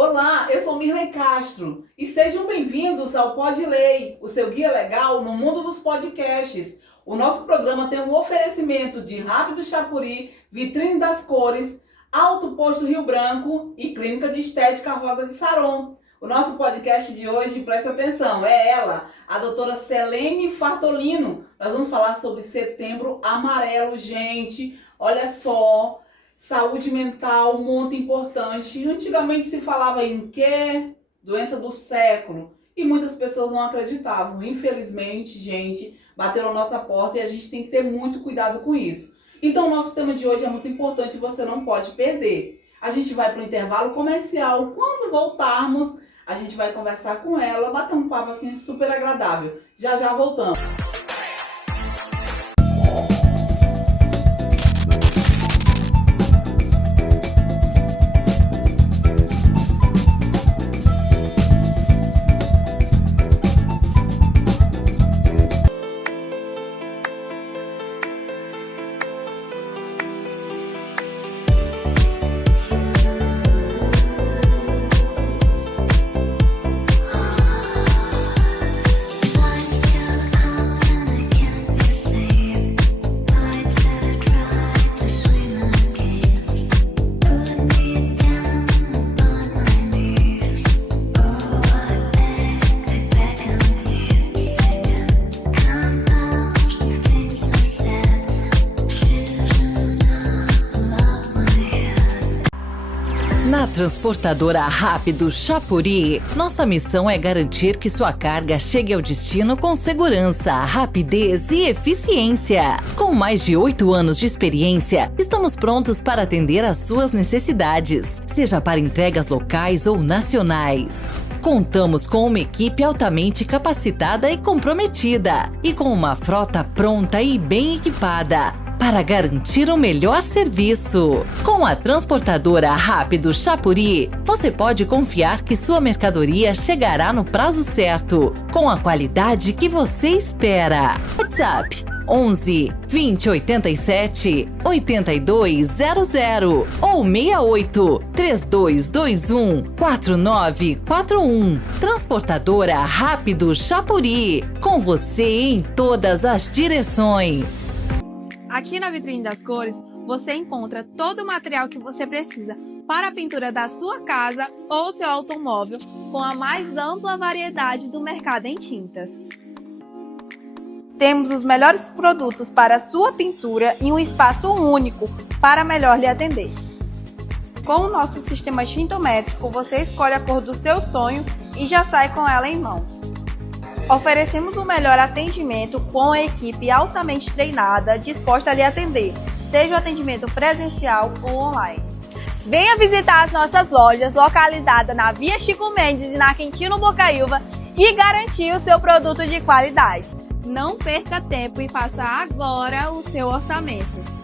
Olá, eu sou Mirley Castro e sejam bem-vindos ao Pod Lei, o seu guia legal no mundo dos podcasts. O nosso programa tem um oferecimento de Rápido Chapuri, Vitrine das Cores, Alto Posto Rio Branco e Clínica de Estética Rosa de Saron. O nosso podcast de hoje, presta atenção, é ela, a doutora Selene Fartolino. Nós vamos falar sobre Setembro Amarelo, gente. Olha só, saúde mental muito importante. Antigamente se falava em quê? Doença do século. E muitas pessoas não acreditavam. Infelizmente, gente, bateram a nossa porta e a gente tem que ter muito cuidado com isso. Então, o nosso tema de hoje é muito importante e você não pode perder. A gente vai para o intervalo comercial. Quando voltarmos, a gente vai conversar com ela, bater um papo assim super agradável. Já já voltamos. Na Transportadora Rápido Chapuri, nossa missão é garantir que sua carga chegue ao destino com segurança, rapidez e eficiência. Com mais de 8 anos de experiência, estamos prontos para atender às suas necessidades, seja para entregas locais ou nacionais. Contamos com uma equipe altamente capacitada e comprometida, e com uma frota pronta e bem equipada para garantir o melhor serviço. Com a Transportadora Rápido Chapuri, você pode confiar que sua mercadoria chegará no prazo certo, com a qualidade que você espera. WhatsApp 11 20 87 8200 ou 68 3221 4941. Transportadora Rápido Chapuri, com você em todas as direções. Aqui na Vitrine das Cores, você encontra todo o material que você precisa para a pintura da sua casa ou seu automóvel, com a mais ampla variedade do mercado em tintas. Temos os melhores produtos para a sua pintura em um espaço único para melhor lhe atender. Com o nosso sistema tintométrico, você escolhe a cor do seu sonho e já sai com ela em mãos. Oferecemos o melhor atendimento com a equipe altamente treinada, disposta a lhe atender, seja o atendimento presencial ou online. Venha visitar as nossas lojas localizadas na Via Chico Mendes e na Quintino Bocaiúva e garantir o seu produto de qualidade. Não perca tempo e faça agora o seu orçamento.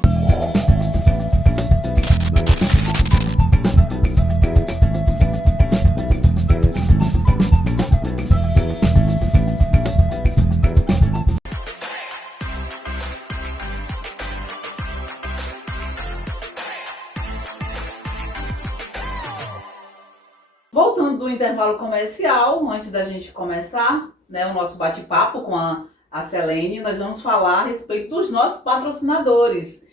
Voltando do intervalo comercial, antes da gente começar, né, o nosso bate-papo com a Selene, nós vamos falar a respeito dos nossos patrocinadores.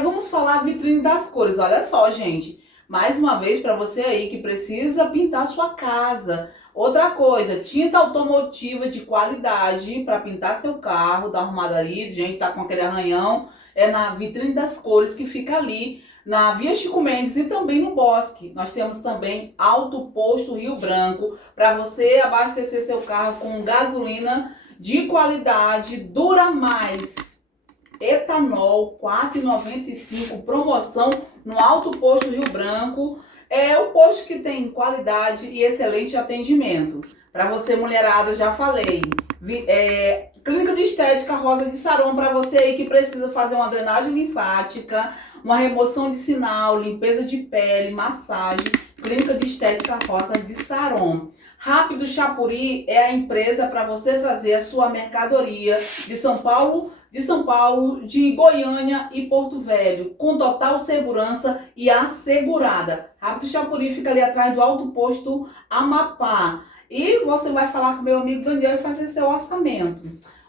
Vamos falar a Vitrine das Cores. Olha só, gente, mais uma vez para você aí que precisa pintar sua casa. Outra coisa, tinta automotiva de qualidade para pintar seu carro, dar arrumada ali, gente, tá com aquele arranhão, é na Vitrine das Cores, que fica ali na Via Chico Mendes e também no Bosque. Nós temos também Alto Posto Rio Branco, para você abastecer seu carro com gasolina de qualidade, dura mais. Etanol 4,95, promoção no Alto Posto Rio Branco. É o posto que tem qualidade e excelente atendimento. Para você, mulherada, já falei. Clínica de Estética Rosa de Saron, para você aí que precisa fazer uma drenagem linfática, uma remoção de sinal, limpeza de pele, massagem. Clínica de Estética Rosa de Saron. Rápido Chapuri é a empresa para você trazer a sua mercadoria de São Paulo de São Paulo, de Goiânia e Porto Velho, com total segurança e assegurada. Rápido Chapuri fica ali atrás do Alto Posto Amapá. E você vai falar com meu amigo Daniel e fazer seu orçamento.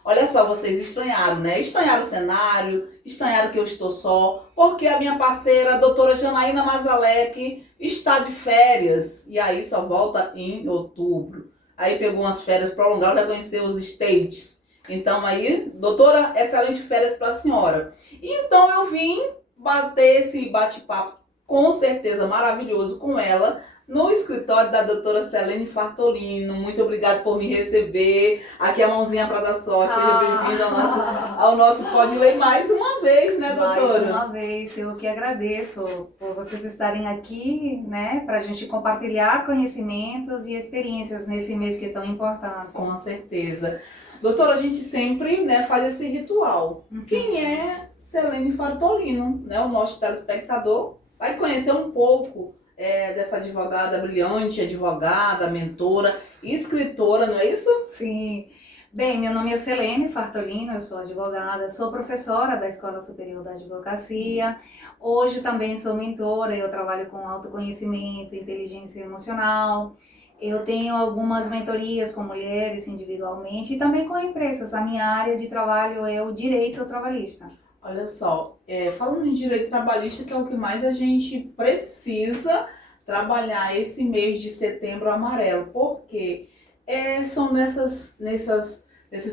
Olha só, vocês estranharam, né? Estranharam o cenário, estranharam que eu estou só, porque a minha parceira, a doutora Janaína Mazalek, está de férias. E aí só volta em outubro. Aí pegou umas férias prolongadas, vai conhecer os States. Então aí, doutora, excelente férias para a senhora. Então eu vim bater esse bate-papo, com certeza maravilhoso, com ela, no escritório da doutora Selene Fartolino. Muito obrigada por me receber. Aqui a mãozinha para dar sorte. Seja bem-vinda ao nosso Pode Ler mais uma vez, né, doutora? Mais uma vez, eu que agradeço por vocês estarem aqui, né, para a gente compartilhar conhecimentos e experiências nesse mês que é tão importante. Com certeza. Doutora, a gente sempre, né, faz esse ritual. Quem é Selene Fartolino? Né? O nosso telespectador vai conhecer um pouco dessa advogada brilhante, advogada, mentora, escritora, não é isso? Sim. Bem, meu nome é Selene Fartolino, eu sou advogada, sou professora da Escola Superior da Advocacia. Hoje também sou mentora, eu trabalho com autoconhecimento, inteligência emocional. Eu tenho algumas mentorias com mulheres individualmente e também com empresas. A minha área de trabalho é o direito trabalhista. Olha só, falando em direito trabalhista, que é o que mais a gente precisa trabalhar esse mês de setembro amarelo, porque são nesses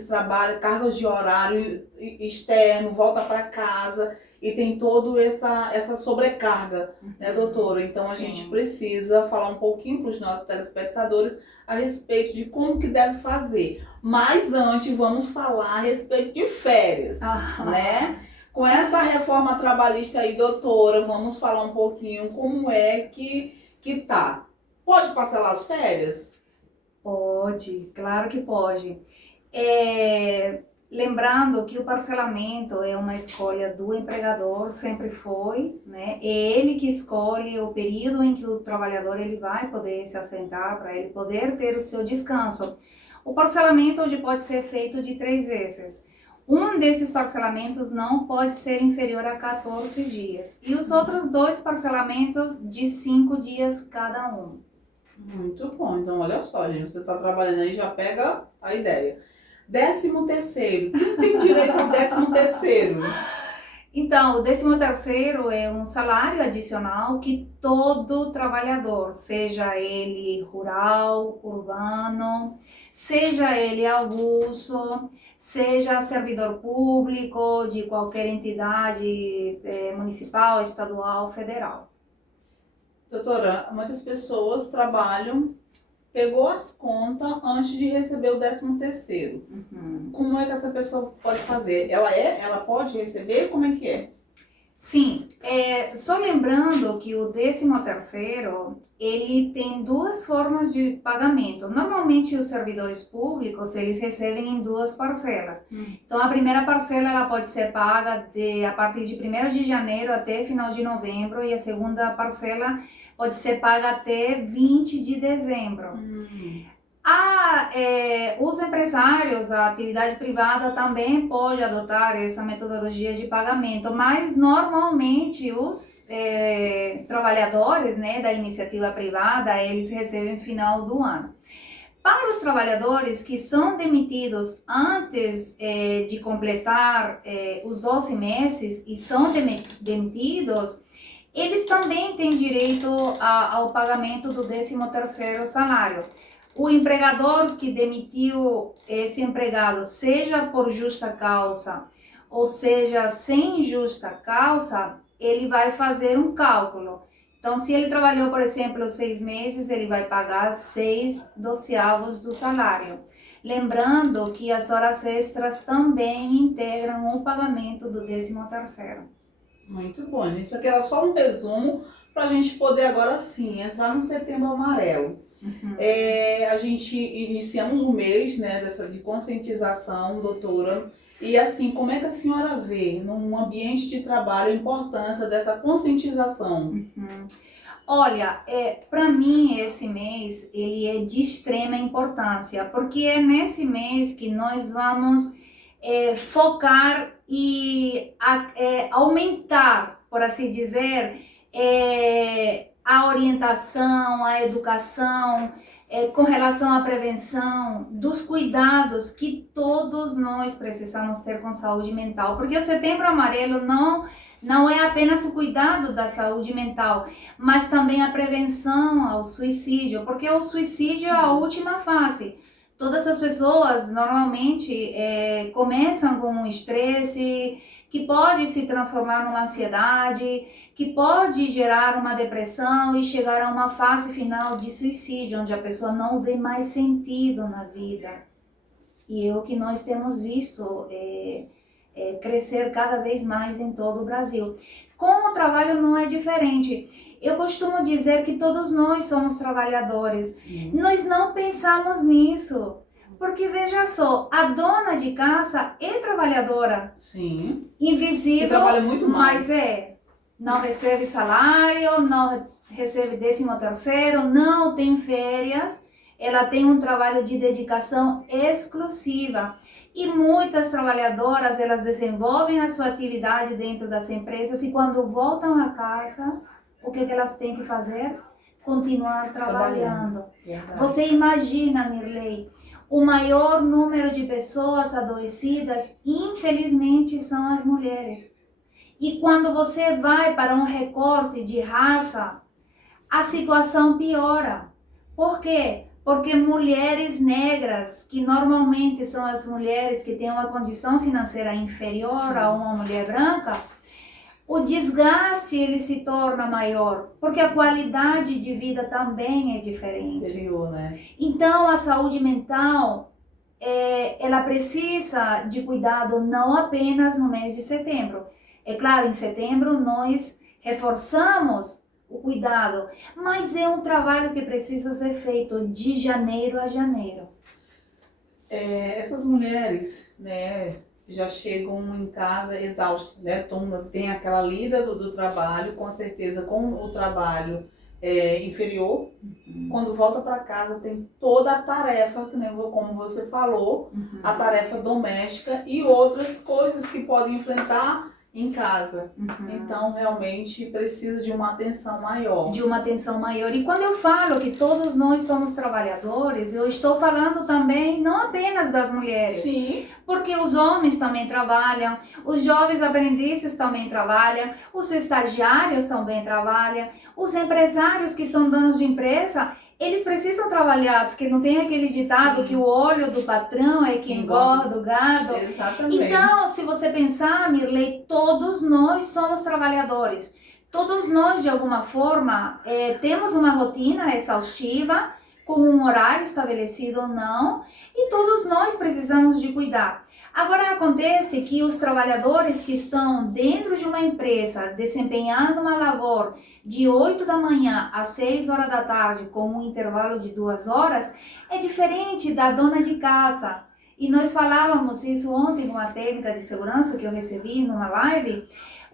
trabalhos, cargas de horário externo, volta para casa e tem toda essa sobrecarga, né, doutora? Então a gente precisa falar um pouquinho para os nossos telespectadores a respeito de como que deve fazer. Mas antes vamos falar a respeito de férias, né? Com essa reforma trabalhista aí, doutora, vamos falar um pouquinho como é que tá. Pode parcelar as férias? Pode, claro que pode. Lembrando que o parcelamento é uma escolha do empregador, sempre foi, né? É ele que escolhe o período em que o trabalhador ele vai poder se assentar para ele poder ter o seu descanso. O parcelamento hoje pode ser feito de 3 vezes. Um desses parcelamentos não pode ser inferior a 14 dias. E os outros 2 parcelamentos de 5 dias cada um. Muito bom. Então, olha só, gente. Você está trabalhando aí, já pega a ideia. 13º. Quem tem direito ao 13º? Então, o 13º é um salário adicional que todo trabalhador, seja ele rural, urbano, seja ele avulso, seja servidor público de qualquer entidade municipal, estadual, federal. Doutora, muitas pessoas trabalham, pegou as contas antes de receber o 13º. Como é que essa pessoa pode fazer? Ela pode receber? Como é que é? Sim, só lembrando que o 13º, ele tem 2 formas de pagamento. Normalmente os servidores públicos, eles recebem em 2 parcelas. Então a primeira parcela ela pode ser paga a partir de 1º de janeiro até final de novembro e a segunda parcela pode ser paga até 20 de dezembro. Os empresários, a atividade privada também pode adotar essa metodologia de pagamento, mas normalmente os trabalhadores, né, da iniciativa privada, eles recebem no final do ano. Para os trabalhadores que são demitidos antes de completar os 12 meses e são demitidos, eles também têm direito ao pagamento do 13º salário. O empregador que demitiu esse empregado, seja por justa causa ou seja sem justa causa, ele vai fazer um cálculo. Então, se ele trabalhou, por exemplo, 6 meses, ele vai pagar 6/12 do salário. Lembrando que as horas extras também integram o pagamento do 13º. Muito bom, gente. Isso aqui era só um resumo para a gente poder agora sim entrar no Setembro Amarelo. A gente iniciamos um mês, né, de conscientização, doutora. E assim, como é que a senhora vê num ambiente de trabalho a importância dessa conscientização? Olha, para mim esse mês ele é de extrema importância, porque é nesse mês que nós vamos focar aumentar, por assim dizer, a orientação, a educação, com relação à prevenção dos cuidados que todos nós precisamos ter com saúde mental. Porque o Setembro Amarelo não é apenas o cuidado da saúde mental, mas também a prevenção ao suicídio, porque o suicídio é a última fase. Todas as pessoas normalmente começam com um estresse que pode se transformar numa ansiedade, que pode gerar uma depressão e chegar a uma fase final de suicídio, onde a pessoa não vê mais sentido na vida. E é o que nós temos visto crescer cada vez mais em todo o Brasil. Com o trabalho não é diferente. Eu costumo dizer que todos nós somos trabalhadores. Sim. Nós não pensamos nisso. Porque veja só, a dona de casa é trabalhadora. Sim. Invisível, E trabalha muito mais. mas não recebe salário, não recebe 13º, não tem férias. Ela tem um trabalho de dedicação exclusiva. E muitas trabalhadoras, elas desenvolvem a sua atividade dentro das empresas e quando voltam a casa, o que elas têm que fazer? Continuar trabalhando. Você imagina, Mirley, o maior número de pessoas adoecidas, infelizmente, são as mulheres. E quando você vai para um recorte de raça, a situação piora. Por quê? Porque mulheres negras, que normalmente são as mulheres que têm uma condição financeira inferior a uma mulher branca, o desgaste ele se torna maior, porque a qualidade de vida também é diferente. Interior, né? Então, a saúde mental, ela precisa de cuidado não apenas no mês de setembro. É claro, em setembro nós reforçamos o cuidado, mas é um trabalho que precisa ser feito de janeiro a janeiro. Essas mulheres, né, já chegam em casa exaustas, né? Tem aquela lida do trabalho, com certeza com o trabalho inferior. Quando volta para casa tem toda a tarefa, né, como você falou, a tarefa doméstica e outras coisas que podem enfrentar em casa. Então, realmente, precisa de uma atenção maior. De uma atenção maior. E quando eu falo que todos nós somos trabalhadores, eu estou falando também não apenas das mulheres. Sim. Porque os homens também trabalham, os jovens aprendizes também trabalham, os estagiários também trabalham, os empresários que são donos de empresa, eles precisam trabalhar, porque não tem aquele ditado que o olho do patrão é que engorda o gado. Exatamente. Então, se você pensar, Mirley, todos nós somos trabalhadores. Todos nós, de alguma forma, temos uma rotina exaustiva, com um horário estabelecido ou não, e todos nós precisamos de cuidar. Agora, acontece que os trabalhadores que estão dentro de uma empresa, desempenhando uma labor de 8 da manhã às 6 horas da tarde, com um intervalo de 2 horas, é diferente da dona de casa. E nós falávamos isso ontem numa técnica de segurança que eu recebi numa live.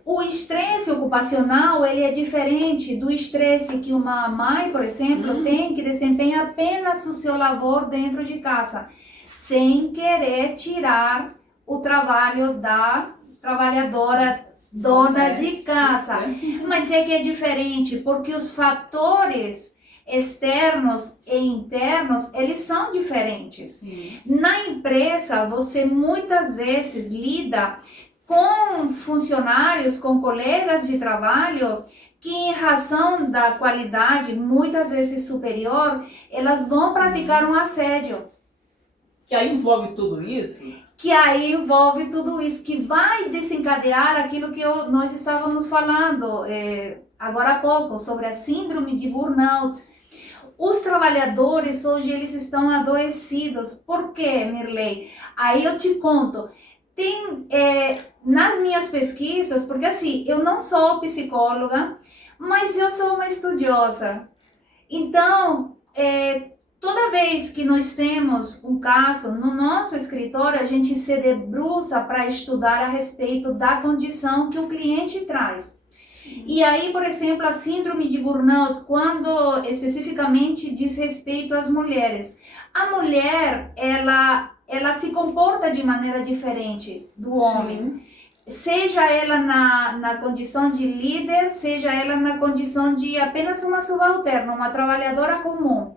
O estresse ocupacional, ele é diferente do estresse que uma mãe, por exemplo, tem, que desempenha apenas o seu labor dentro de casa, sem querer tirar o trabalho da trabalhadora dona de casa. Mas é que é diferente, porque os fatores externos e internos, eles são diferentes. Sim. Na empresa, você muitas vezes lida com funcionários, com colegas de trabalho, que em razão da qualidade, muitas vezes superior, elas vão praticar um assédio. Que aí envolve tudo isso? Que aí envolve tudo isso, que vai desencadear aquilo que nós estávamos falando agora há pouco, sobre a síndrome de burnout. Os trabalhadores hoje, eles estão adoecidos. Por quê, Mirley? Aí eu te conto. Tem, nas minhas pesquisas, porque assim, eu não sou psicóloga, mas eu sou uma estudiosa. Então, toda vez que nós temos um caso no nosso escritório, a gente se debruça para estudar a respeito da condição que o cliente traz. E aí, por exemplo, a síndrome de burnout, quando especificamente diz respeito às mulheres. A mulher, ela se comporta de maneira diferente do homem. Sim. seja ela na condição de líder, seja ela na condição de apenas uma subalterna, uma trabalhadora comum.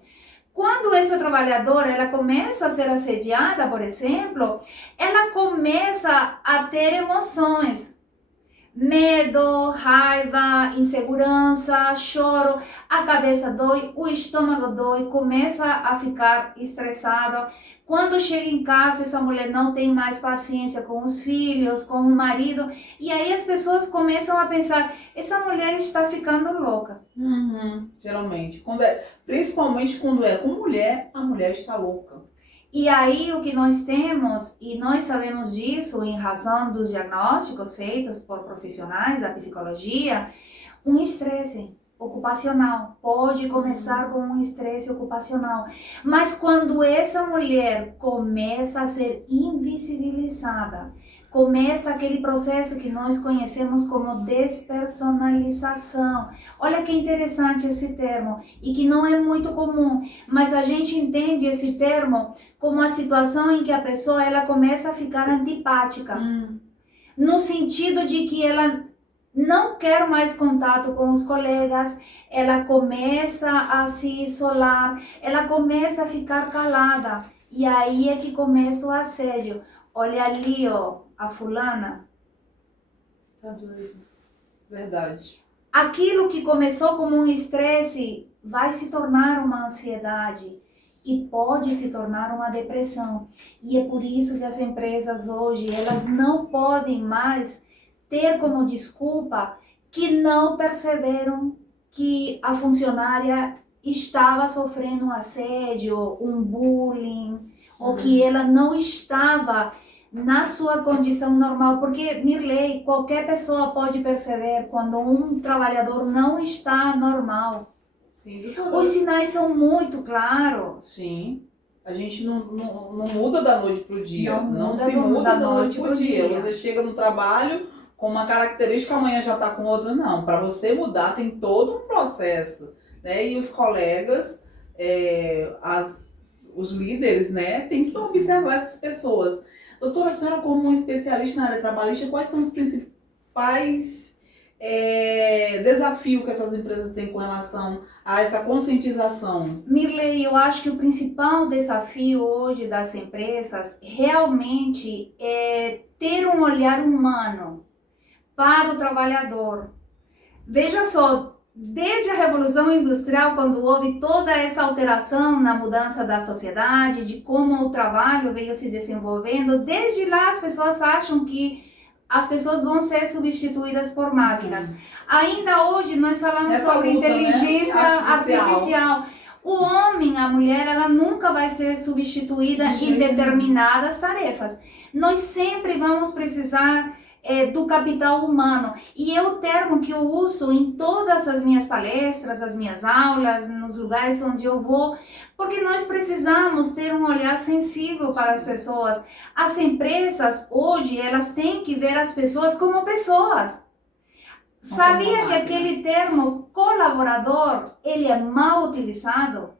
Quando essa trabalhadora ela começa a ser assediada, por exemplo, ela começa a ter emoções. Medo, raiva, insegurança, choro, a cabeça dói, o estômago dói, começa a ficar estressada. Quando chega em casa, essa mulher não tem mais paciência com os filhos, com o marido, e aí as pessoas começam a pensar, essa mulher está ficando louca. Geralmente, principalmente quando é com mulher, a mulher está louca. E aí o que nós temos, e nós sabemos disso em razão dos diagnósticos feitos por profissionais da psicologia, um estresse ocupacional. Pode começar com um estresse ocupacional. Mas quando essa mulher começa a ser invisibilizada, começa aquele processo que nós conhecemos como despersonalização. Olha que interessante esse termo e que não é muito comum, mas a gente entende esse termo como a situação em que a pessoa ela começa a ficar antipática, no sentido de que ela não quer mais contato com os colegas, ela começa a se isolar, ela começa a ficar calada e aí é que começa o assédio. Olha ali, ó, a fulana. Tá doido. Verdade. Aquilo que começou como um estresse vai se tornar uma ansiedade e pode se tornar uma depressão. E é por isso que as empresas hoje, elas não podem mais ter como desculpa que não perceberam que a funcionária estava sofrendo um assédio, um bullying, ou que ela não estava na sua condição normal, porque, Mirley, qualquer pessoa pode perceber quando um trabalhador não está normal. Sim, doutora. Os sinais são muito claros. Sim. A gente não muda da noite pro dia. Não se da muda da noite pro dia. Você chega no trabalho com uma característica, amanhã já está com outra. Não. Para você mudar tem todo um processo, né? E os colegas, os líderes, né, tem que observar essas pessoas. Doutora, a senhora como especialista na área trabalhista, quais são os principais desafios que essas empresas têm com relação a essa conscientização? Mirley, eu acho que o principal desafio hoje das empresas realmente é ter um olhar humano para o trabalhador. Veja só, desde a Revolução Industrial, quando houve toda essa alteração na mudança da sociedade, de como o trabalho veio se desenvolvendo, desde lá as pessoas acham que as pessoas vão ser substituídas por máquinas. Ainda hoje nós falamos sobre luta, inteligência, né? Artificial. O homem, a mulher, ela nunca vai ser substituída em determinadas tarefas. Nós sempre vamos precisar do capital humano. E é o termo que eu uso em todas as minhas palestras, as minhas aulas, nos lugares onde eu vou, porque nós precisamos ter um olhar sensível para as pessoas. As empresas hoje, elas têm que ver as pessoas como pessoas. Sabia que aquele termo colaborador, ele é mal utilizado?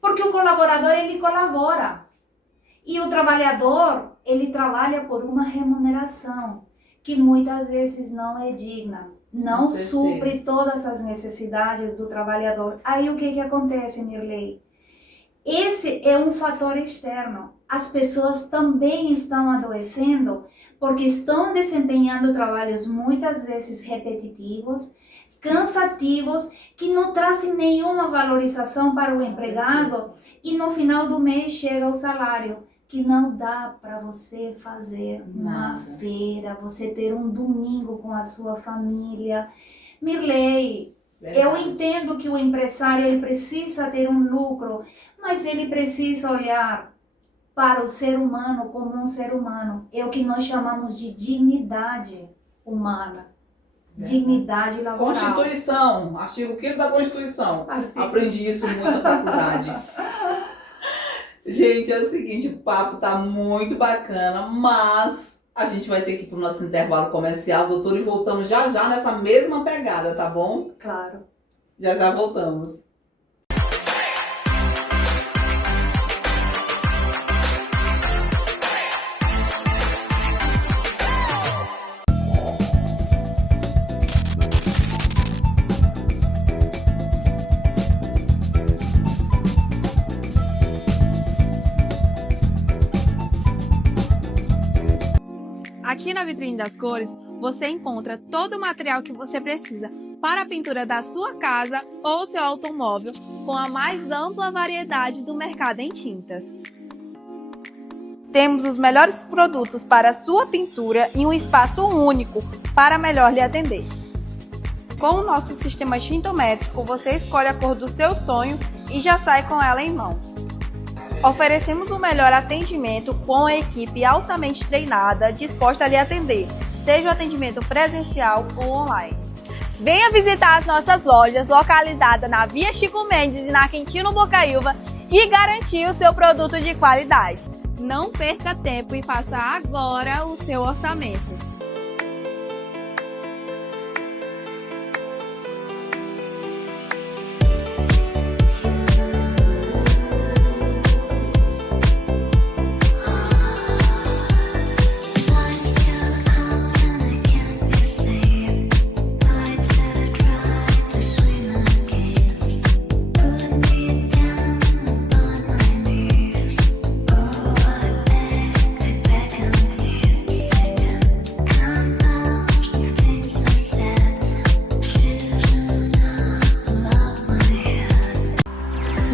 Porque o colaborador, ele colabora. E o trabalhador, ele trabalha por uma remuneração que muitas vezes não é digna, não supre todas as necessidades do trabalhador. Aí o que acontece, Mirley? Esse é um fator externo. As pessoas também estão adoecendo porque estão desempenhando trabalhos muitas vezes repetitivos, cansativos, que não trazem nenhuma valorização para o empregado e no final do mês chega o salário, que não dá para você fazer uma feira, você ter um domingo com a sua família. Mirley, eu entendo que o empresário ele precisa ter um lucro, mas ele precisa olhar para o ser humano como um ser humano. É o que nós chamamos de dignidade humana. Dignidade laboral. Constituição, artigo 5º da Constituição. Aprendi isso muito na faculdade. Gente, é o seguinte, o papo tá muito bacana, mas a gente vai ter que ir pro nosso intervalo comercial, doutor, e voltamos já já nessa mesma pegada, tá bom? Claro. Já já voltamos. Aqui na Vitrine das Cores, você encontra todo o material que você precisa para a pintura da sua casa ou seu automóvel, com a mais ampla variedade do mercado em tintas. Temos os melhores produtos para a sua pintura em um espaço único para melhor lhe atender. Com o nosso sistema tintométrico, você escolhe a cor do seu sonho e já sai com ela em mãos. Oferecemos o melhor atendimento com a equipe altamente treinada, disposta a lhe atender, seja o atendimento presencial ou online. Venha visitar as nossas lojas localizadas na Via Chico Mendes e na Quintino Bocaiúva e garantir o seu produto de qualidade. Não perca tempo e faça agora o seu orçamento.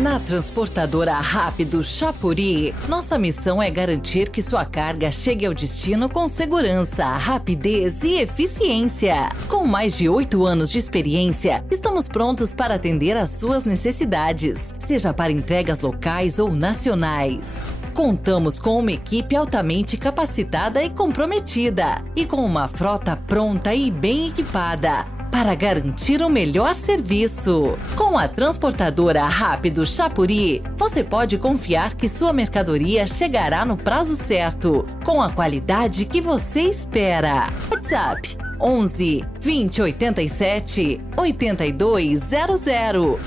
Na Transportadora Rápido Chapuri, nossa missão é garantir que sua carga chegue ao destino com segurança, rapidez e eficiência. Com mais de 8 anos de experiência, estamos prontos para atender às suas necessidades, seja para entregas locais ou nacionais. Contamos com uma equipe altamente capacitada e comprometida, e com uma frota pronta e bem equipada para garantir o melhor serviço. Com a Transportadora Rápido Chapuri, você pode confiar que sua mercadoria chegará no prazo certo, com a qualidade que você espera. WhatsApp 11 20 87 8200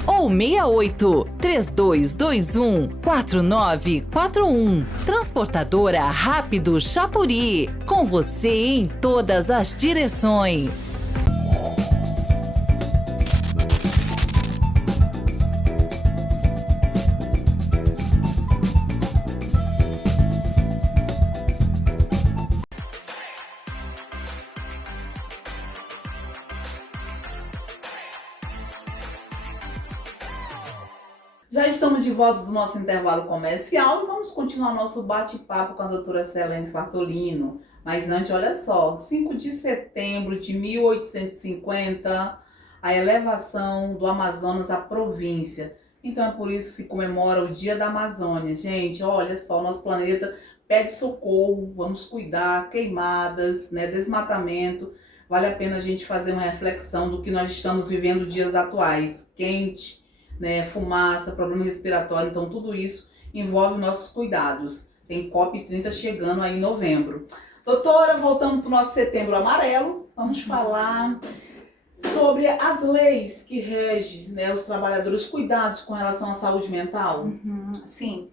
ou 68 3221 4941. Transportadora Rápido Chapuri, com você em todas as direções. Já estamos de volta do nosso intervalo comercial e vamos continuar nosso bate-papo com a doutora Selene Fartolino. Mas antes, olha só, 5 de setembro de 1850, a elevação do Amazonas à província. Então é por isso que se comemora o Dia da Amazônia. Gente, olha só, nosso planeta pede socorro, vamos cuidar, queimadas, né, desmatamento. Vale a pena a gente fazer uma reflexão do que nós estamos vivendo dias atuais. Quente, né, fumaça, problema respiratório, então tudo isso envolve nossos cuidados. Tem COP30 chegando aí em novembro. Doutora, voltando para o nosso setembro amarelo, vamos falar sobre as leis que regem, né, os trabalhadores, cuidados com relação à saúde mental. Sim.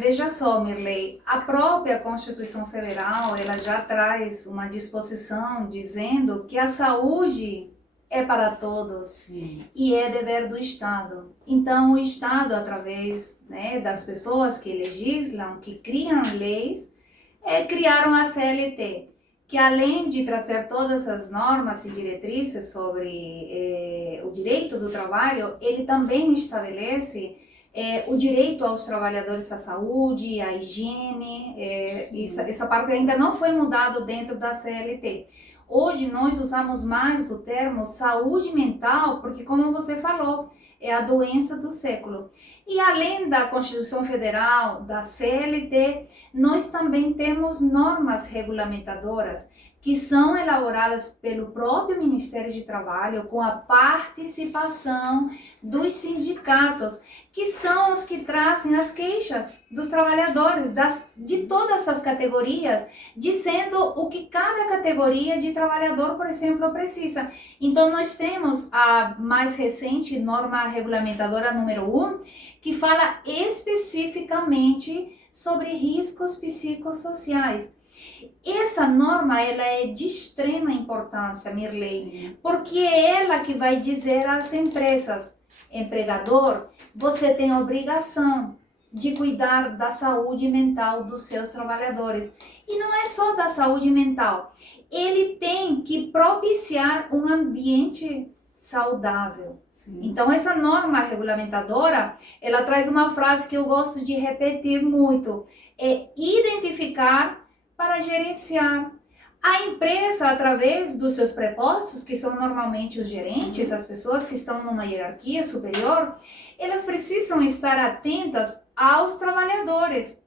Veja só, Mirley, a própria Constituição Federal, ela já traz uma disposição dizendo que a saúde é para todos. Sim. E é dever do Estado. Então, o Estado, através, né, das pessoas que legislam, que criam leis, criaram a CLT, que além de trazer todas as normas e diretrizes sobre o direito do trabalho, ele também estabelece o direito aos trabalhadores à saúde, à higiene. Essa parte ainda não foi mudada dentro da CLT. Hoje nós usamos mais o termo saúde mental, porque como você falou, é a doença do século. E além da Constituição Federal, da CLT, nós também temos normas regulamentadoras que são elaboradas pelo próprio Ministério de Trabalho com a participação dos sindicatos, que são os que trazem as queixas dos trabalhadores de todas as categorias, dizendo o que cada categoria de trabalhador, por exemplo, precisa. Então, nós temos a mais recente norma regulamentadora número 1, que fala especificamente sobre riscos psicossociais. Essa norma, ela é de extrema importância, Mirley, porque é ela que vai dizer às empresas, empregador, você tem a obrigação de cuidar da saúde mental dos seus trabalhadores. E não é só da saúde mental, ele tem que propiciar um ambiente saudável. Sim. Então, essa norma regulamentadora, ela traz uma frase que eu gosto de repetir muito, é identificar para gerenciar. A empresa, através dos seus prepostos, que são normalmente os gerentes, as pessoas que estão numa hierarquia superior, elas precisam estar atentas aos trabalhadores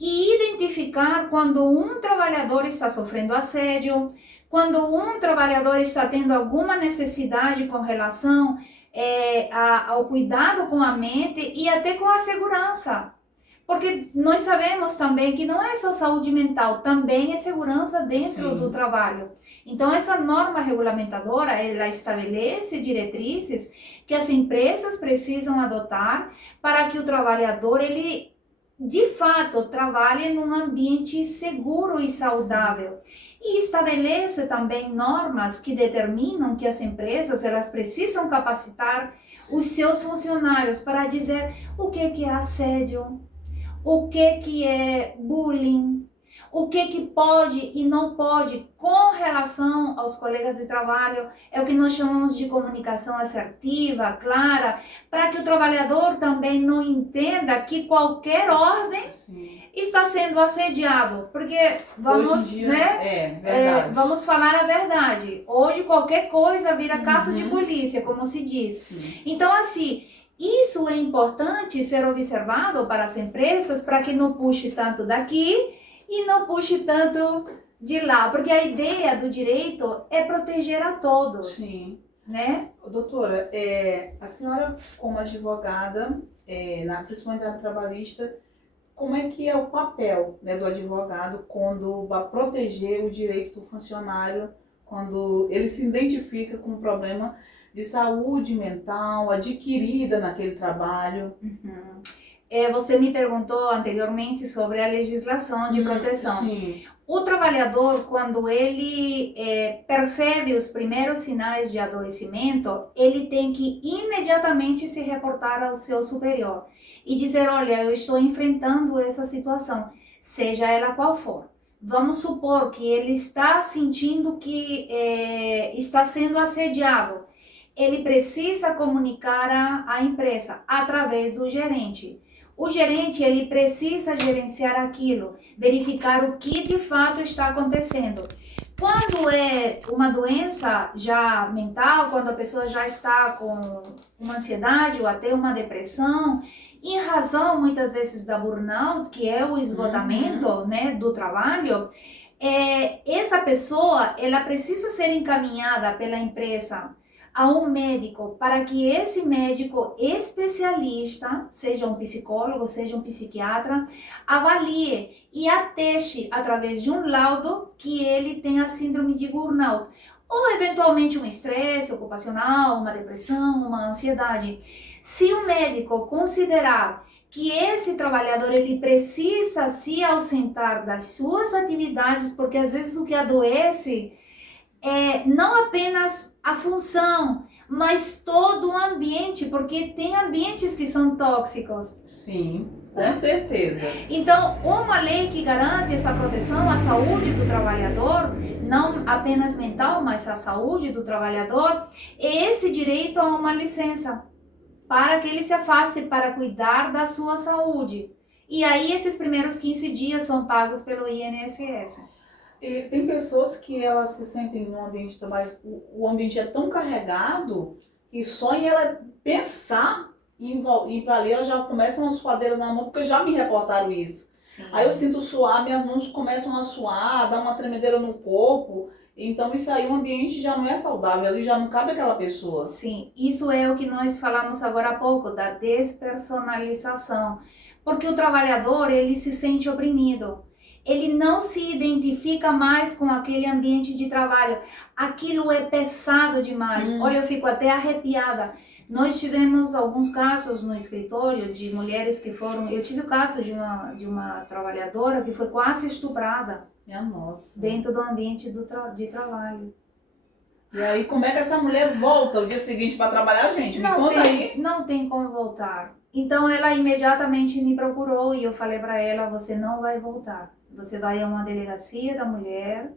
e identificar quando um trabalhador está sofrendo assédio, quando um trabalhador está tendo alguma necessidade com relação ao cuidado com a mente e até com a segurança. Porque nós sabemos também que não é só saúde mental, também é segurança dentro Sim. do trabalho. Então, essa norma regulamentadora, ela estabelece diretrizes que as empresas precisam adotar para que o trabalhador, ele, de fato, trabalhe num ambiente seguro e saudável. E estabelece também normas que determinam que as empresas, elas precisam capacitar os seus funcionários para dizer o que é assédio, o que é bullying, o que pode e não pode com relação aos colegas de trabalho, é o que nós chamamos de comunicação assertiva, clara, para que o trabalhador também não entenda que qualquer ordem Sim. está sendo assediado, porque Hoje vamos, em dia, né? verdade. Vamos falar a verdade. Hoje qualquer coisa vira caso de Uhum. polícia, como se diz. Sim. Então, assim, isso é importante ser observado para as empresas, para que não puxe tanto daqui e não puxe tanto de lá, porque a ideia do direito é proteger a todos, Sim. né? Doutora, a senhora como advogada, principalmente na área trabalhista, como é que é o papel, né, do advogado quando vai proteger o direito do funcionário, quando ele se identifica com um problema de saúde mental adquirida naquele trabalho? Uhum. Você me perguntou anteriormente sobre a legislação de proteção. Sim. O trabalhador, quando ele percebe os primeiros sinais de adoecimento, ele tem que imediatamente se reportar ao seu superior e dizer, olha, eu estou enfrentando essa situação, seja ela qual for. Vamos supor que ele está sentindo que está sendo assediado. Ele precisa comunicar à empresa através do gerente. O gerente, ele precisa gerenciar aquilo, verificar o que de fato está acontecendo. Quando é uma doença já mental, quando a pessoa já está com uma ansiedade ou até uma depressão, em razão muitas vezes da burnout, que é o esgotamento, né, do trabalho, essa pessoa, ela precisa ser encaminhada pela empresa a um médico, para que esse médico especialista, seja um psicólogo, seja um psiquiatra, avalie e ateste através de um laudo que ele tem a síndrome de burnout, ou eventualmente um estresse ocupacional, uma depressão, uma ansiedade. Se o médico considerar que esse trabalhador ele precisa se ausentar das suas atividades, porque às vezes o que adoece não apenas a função, mas todo o ambiente, porque tem ambientes que são tóxicos. Sim, com certeza. Então, uma lei que garante essa proteção à saúde do trabalhador, não apenas mental, mas à saúde do trabalhador, é esse direito a uma licença, para que ele se afaste para cuidar da sua saúde. E aí, esses primeiros 15 dias são pagos pelo INSS. E tem pessoas que elas se sentem num ambiente de trabalho, o ambiente é tão carregado que só em ela pensar em ir para ali, ela já começa uma suadeira na mão, porque já me reportaram isso. Sim. Aí eu sinto suar, minhas mãos começam a suar, dá uma tremedeira no corpo. Então isso aí, o ambiente já não é saudável, ali já não cabe aquela pessoa. Sim, isso é o que nós falamos agora há pouco, da despersonalização. Porque o trabalhador, ele se sente oprimido. Ele não se identifica mais com aquele ambiente de trabalho. Aquilo é pesado demais. Olha, eu fico até arrepiada. Nós tivemos alguns casos no escritório de mulheres que foram... Eu tive o caso de uma trabalhadora que foi quase estuprada Minha nossa. dentro do ambiente de trabalho. E aí, como é que essa mulher volta o dia seguinte para trabalhar, gente? Me conta aí. Não tem como voltar. Então ela imediatamente me procurou e eu falei para ela, você não vai voltar. Você vai a uma delegacia da mulher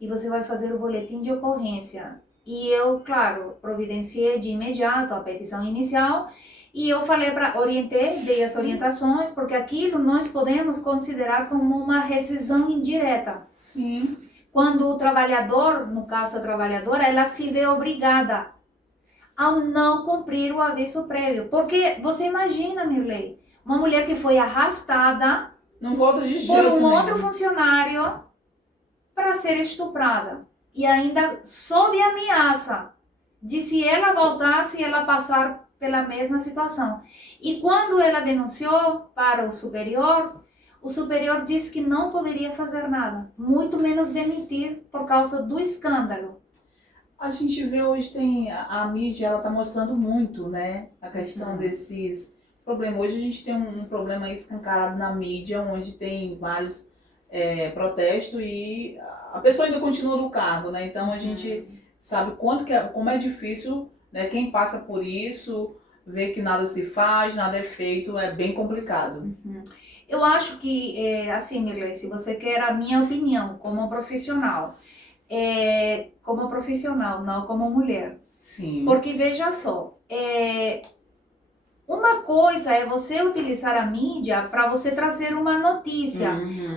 e você vai fazer o boletim de ocorrência. E eu, claro, providenciei de imediato a petição inicial e eu falei orientei, dei as orientações, porque aquilo nós podemos considerar como uma rescisão indireta. Sim. Quando o trabalhador, no caso a trabalhadora, ela se vê obrigada ao não cumprir o aviso prévio. Porque você imagina, Mirley, uma mulher que foi arrastada não volta de por jeito um nenhum. outro funcionário para ser estuprada. E ainda sob ameaça de se ela voltasse, ela passar pela mesma situação. E quando ela denunciou para o superior disse que não poderia fazer nada, muito menos demitir por causa do escândalo. A gente vê hoje, a mídia, ela tá mostrando muito, né, a questão desses problemas. Hoje a gente tem um problema escancarado na mídia, onde tem vários protestos e a pessoa ainda continua no cargo, né? Então a gente sabe como é difícil, né? Quem passa por isso, vê que nada se faz, nada é feito, é bem complicado. Eu acho que, assim, Mirley, se você quer a minha opinião como profissional, não como mulher. Sim. Porque veja só, uma coisa é você utilizar a mídia para você trazer uma notícia.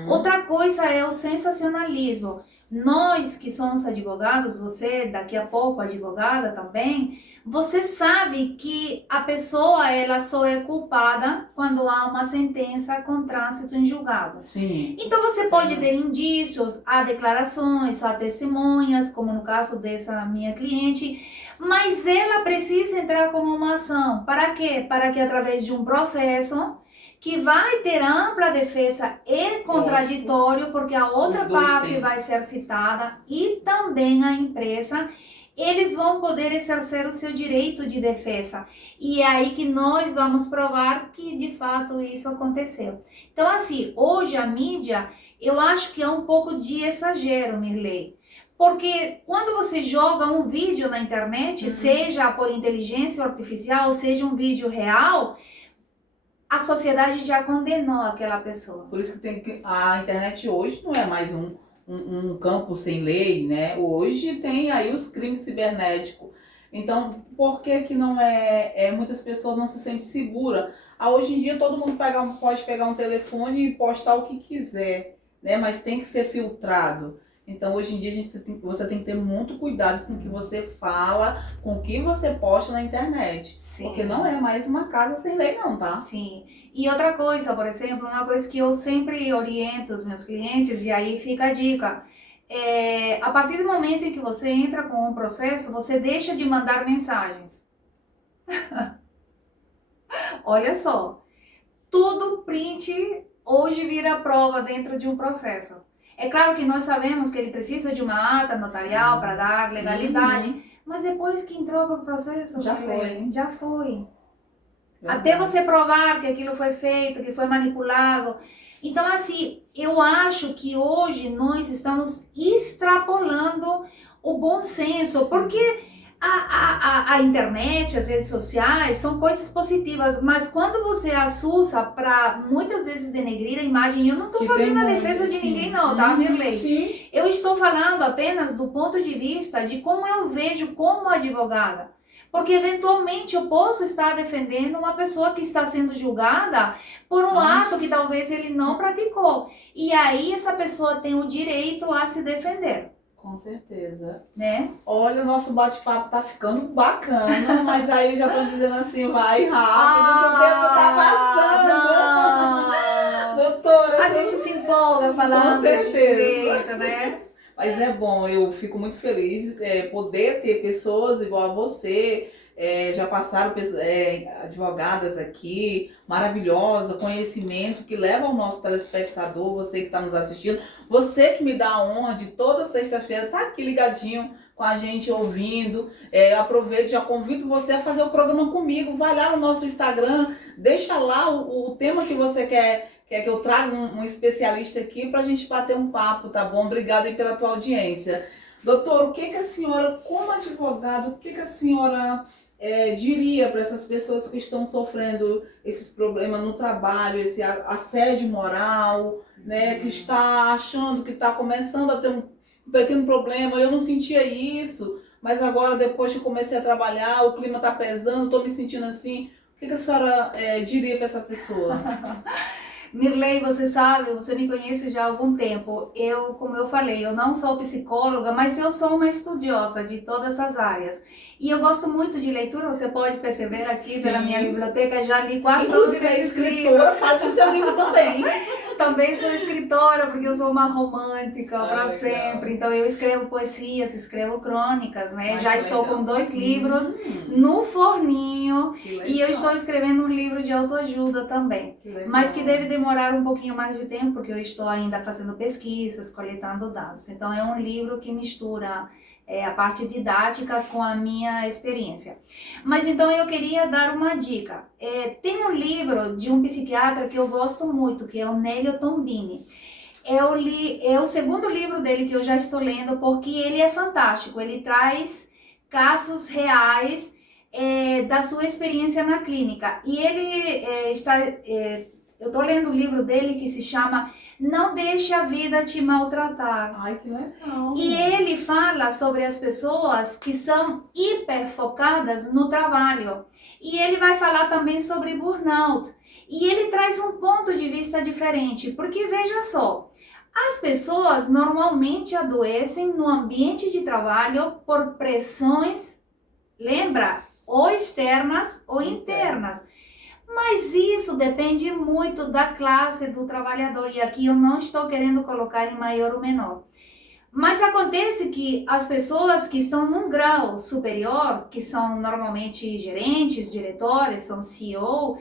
Outra coisa é o sensacionalismo. Nós que somos advogados, você daqui a pouco advogada também, você sabe que a pessoa ela só é culpada quando há uma sentença com trânsito em julgado. Sim. Então você pode ter indícios, há declarações, há testemunhas, como no caso dessa minha cliente, mas ela precisa entrar como uma ação. Para quê? Para que através de um processo que vai ter ampla defesa e contraditório, porque a outra parte vai ser citada e também a empresa, eles vão poder exercer o seu direito de defesa. E é aí que nós vamos provar que de fato isso aconteceu. Então assim, hoje a mídia, eu acho que é um pouco de exagero, Mirley. Porque quando você joga um vídeo na internet, seja por inteligência artificial, seja um vídeo real, a sociedade já condenou aquela pessoa. Por isso que a internet hoje não é mais um campo sem lei, né? Hoje tem aí os crimes cibernéticos. Então, por que não muitas pessoas não se sentem seguras? Hoje em dia todo mundo pode pegar um telefone e postar o que quiser, né? Mas tem que ser filtrado. Então, hoje em dia, você tem que ter muito cuidado com o que você fala, com o que você posta na internet. Sim. Porque não é mais uma casa sem lei não, tá? Sim. E outra coisa, por exemplo, uma coisa que eu sempre oriento os meus clientes, e aí fica a dica. A partir do momento em que você entra com um processo, você deixa de mandar mensagens. Olha só. Tudo print hoje vira prova dentro de um processo. É claro que nós sabemos que ele precisa de uma ata notarial para dar legalidade, mas depois que entrou para o processo, já foi. Até você provar que aquilo foi feito, que foi manipulado. Então, assim, eu acho que hoje nós estamos extrapolando o bom senso, porque a internet, as redes sociais são coisas positivas, mas quando você as usa para muitas vezes denegrir a imagem, eu não estou fazendo a defesa de ninguém não, tá, Mirley? Sim. Eu estou falando apenas do ponto de vista de como eu vejo como advogada. Porque eventualmente eu posso estar defendendo uma pessoa que está sendo julgada por um ato que talvez ele não praticou. E aí essa pessoa tem o direito a se defender. Com certeza. Né? Olha, o nosso bate-papo tá ficando bacana, mas aí eu já tô dizendo assim, vai rápido, que o tempo tá passando. Não. Doutora. A gente se empolga falando. Com certeza. Jeito, né? Mas é bom, eu fico muito feliz poder ter pessoas igual a você, já passaram advogadas aqui, maravilhosa, conhecimento que leva ao nosso telespectador, você que está nos assistindo, você que me dá a honra de toda sexta-feira estar aqui ligadinho com a gente, ouvindo. Aproveito, já convido você a fazer o programa comigo, vai lá no nosso Instagram, deixa lá o tema que você quer que eu traga um especialista aqui pra gente bater um papo, tá bom? Obrigada aí pela tua audiência. Doutor, o que que a senhora, como advogado, o que que a senhora diria para essas pessoas que estão sofrendo esses problemas no trabalho, esse assédio moral, né, que está achando que está começando a ter um pequeno problema, eu não sentia isso, mas agora depois que comecei a trabalhar, o clima está pesando, estou me sentindo assim. O que que a senhora diria para essa pessoa? Mirley, você sabe, você me conhece já há algum tempo. Eu, como eu falei, eu não sou psicóloga, mas eu sou uma estudiosa de todas as áreas. E eu gosto muito de leitura, você pode perceber aqui pela minha biblioteca, já li quase todos esses livros. Escritora, fala do seu livro também. Também sou escritora, porque eu sou uma romântica para sempre. Então eu escrevo poesias, escrevo crônicas, né? Já estou com 2 livros no forninho e eu estou escrevendo um livro de autoajuda também. Mas que deve demorar um pouquinho mais de tempo, porque eu estou ainda fazendo pesquisas, coletando dados. Então é um livro que mistura a parte didática com a minha experiência. Mas então eu queria dar uma dica. Tem um livro de um psiquiatra que eu gosto muito, que é o Nélio Tombini. É o segundo livro dele que eu já estou lendo, porque ele é fantástico. Ele traz casos reais da sua experiência na clínica. E ele eu estou lendo o livro dele que se chama Não Deixe a Vida Te Maltratar. Ai, que legal. E ele fala sobre as pessoas que são hiperfocadas no trabalho. E ele vai falar também sobre burnout. E ele traz um ponto de vista diferente, porque veja só, as pessoas normalmente adoecem no ambiente de trabalho por pressões, lembra, ou externas ou internas. Mas isso depende muito da classe do trabalhador, e aqui eu não estou querendo colocar em maior ou menor. Mas acontece que as pessoas que estão num grau superior, que são normalmente gerentes, diretores, são CEO,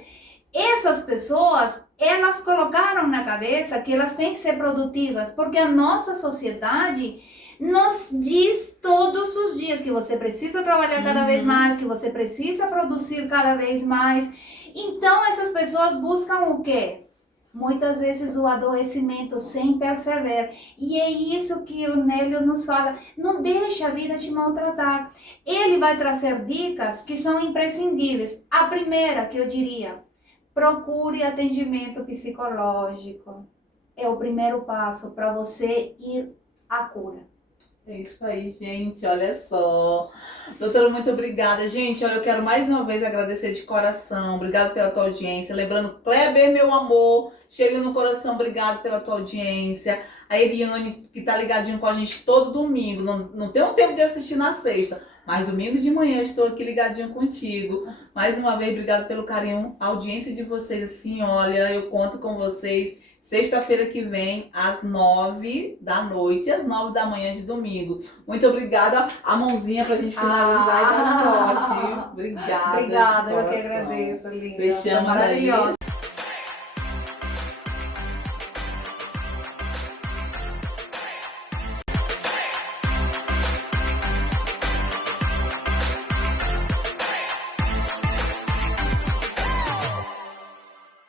essas pessoas, elas colocaram na cabeça que elas têm que ser produtivas, porque a nossa sociedade nos diz todos os dias que você precisa trabalhar cada vez mais, que você precisa produzir cada vez mais. Então essas pessoas buscam o quê? Muitas vezes o adoecimento sem perceber. E é isso que o Nélio nos fala. Não deixe a vida te maltratar. Ele vai trazer dicas que são imprescindíveis. A primeira que eu diria, procure atendimento psicológico. É o primeiro passo para você ir à cura. É isso aí, gente, olha só. Doutora, muito obrigada. Gente, olha, eu quero mais uma vez agradecer de coração. Obrigada pela tua audiência. Lembrando, Kleber, meu amor, chega no coração, obrigado pela tua audiência. A Eliane, que tá ligadinho com a gente todo domingo. Não tenho tempo de assistir na sexta, mas domingo de manhã eu estou aqui ligadinho contigo. Mais uma vez, obrigado pelo carinho, a audiência de vocês. Assim, olha, eu conto com vocês. Sexta-feira que vem, às 9 da noite, às 9 da manhã de domingo. Muito obrigada. A mãozinha pra gente finalizar e dar sorte. Obrigada. Obrigada, eu que agradeço, linda. Fechamos maravilhosa.